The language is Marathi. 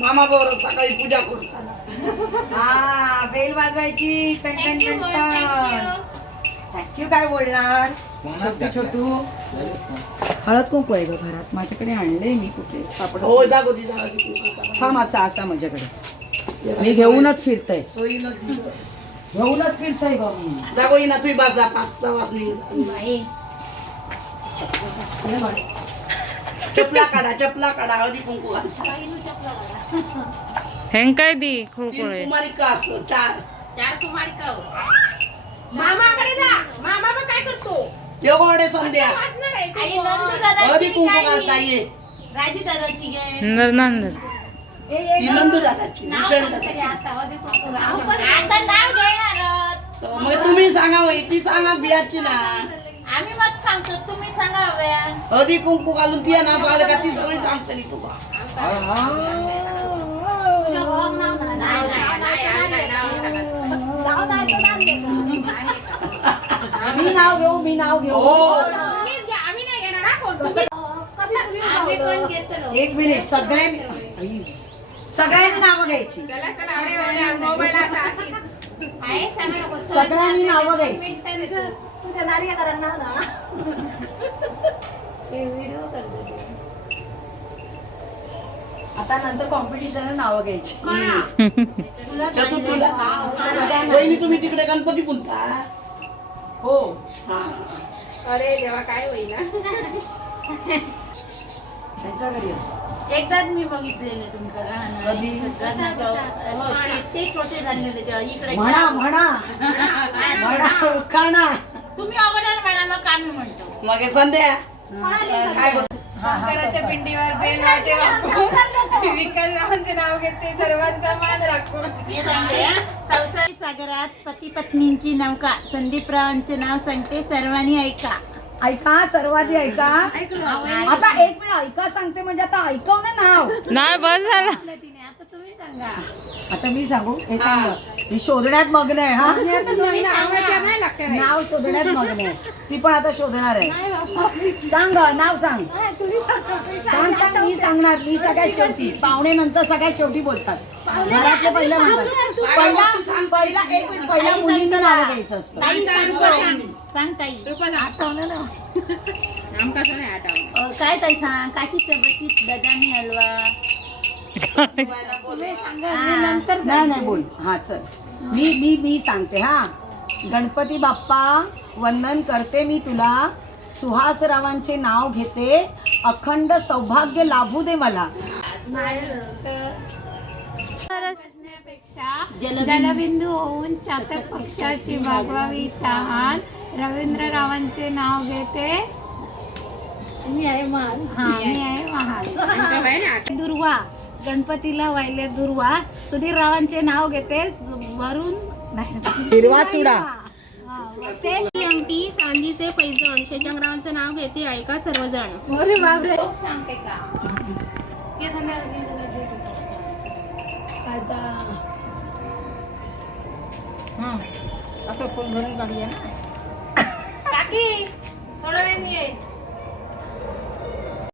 मामा बरोबर सकाळी पूजा करू. हा बेल वाजवायची. थँक्यू. काय बोलणार छोटू छोटू. हळद कुंकू आहे ग घरात माझ्याकडे आणले मी. कुठे सापड. हो दाखवती दाखवती. थांब असा असा माझ्याकडे मी घेऊनच फिरतय. घेऊनच फिरतय ग मी. दाखव ना तुम्ही बसा 5-6 वाजली. चपला काढा हळदी कुंकू घाल. हेंग काय दी तीन कुमारिका असो 4 कुमारिका. मामाकडे जा. मामा पण काय करतो? गोडे संध्या हळदी कुंकू घालता ये. राजू दादाची घे. नंदर ती नंदू दादाची भूषण दादाची. आता नाव घेणार. मग तुम्ही सांगा वय ती सांगा बियाची ना. आम्ही मग सांगतो तुम्ही सांगा हव्या. हळदी कुंकू घालून ती ना पाहिलं का ती सगळी सांगतली तुला. मी नाव घेऊ. आम्ही नाही घेणार हा कोण. आम्ही पण घेतलो. एक मिनिट. सगळ्यांनी नावं घ्यायची. सगळ्यांनी नावं घ्यायची. आता नंतर कॉम्पिटिशन नावं घ्यायची. चतुर्थीला वहिनी तुम्ही तिकडे गणपती पुंता. हो. अरे देवा काय होईल. त्यांच्या घरी असतो. एकदाच मी बघितलेले ते छोटे झाले त्याच्या इकडे. म्हणा उखाणा. तुम्ही अगोदर म्हणा मग आम्ही म्हणतो. मग संध्या काय बोल. शंकराच्या पिंडीवर बेल वाते वापरून विकासरावांचे नाव घेते. सर्वांचा मान राखून. मी सांगते संसारी सागरात पती पत्नींची नौका. संदीपरावांचे नाव सांगते. सर्वांनी ऐका. ऐका. सर्वांनी ऐका. आता एक मिनिट ऐका सांगते म्हणजे आता ऐकव ना नाव. नाही बस झाला. आता तुम्ही सांगा. आता मी सांगू. हे सांग. मी शोधण्यात मग्न आहे. हा नाव शोधण्यात मग्न आहे. ती पण आता शोधणार आहे. सांग नाव सांग. सांग. मी सांगणार. मी सगळ्यात शेवटी. पाहुणे नंतर सगळ्यात शेवटी बोलतात. घरातले पहिलं म्हणतात. पहिला मुलींना नाव घ्यायचं असतं. सांग ताई. आठवलं ना. काय ताई सांग. काचीच्या बशीत बदामी हलवा. नाही बोल. हा चल. मी सांगते. हा गणपती बाप्पा वंदन करते मी तुला. सुहासरावांचे नाव घेते. अखंड सौभाग्य लाभू दे मला. जलबिंदू होऊन चातक पक्षाची भागवावी तहान. रवींद्ररावांचे नाव घेते. मी आहे महान. दुर्वा. गणपतीला वाहिले दुर्वा. सुधीर रावांचे नाव घेते. वरून हिरवा चुडा. अंगठी चांदीचे पैजण. शेषंगरावांचं नाव घेते. ऐका सर्वजण. अरे बापरे. सांगते का. असं फुल भरून काढूया ना. काकी थोडं वेळ ये.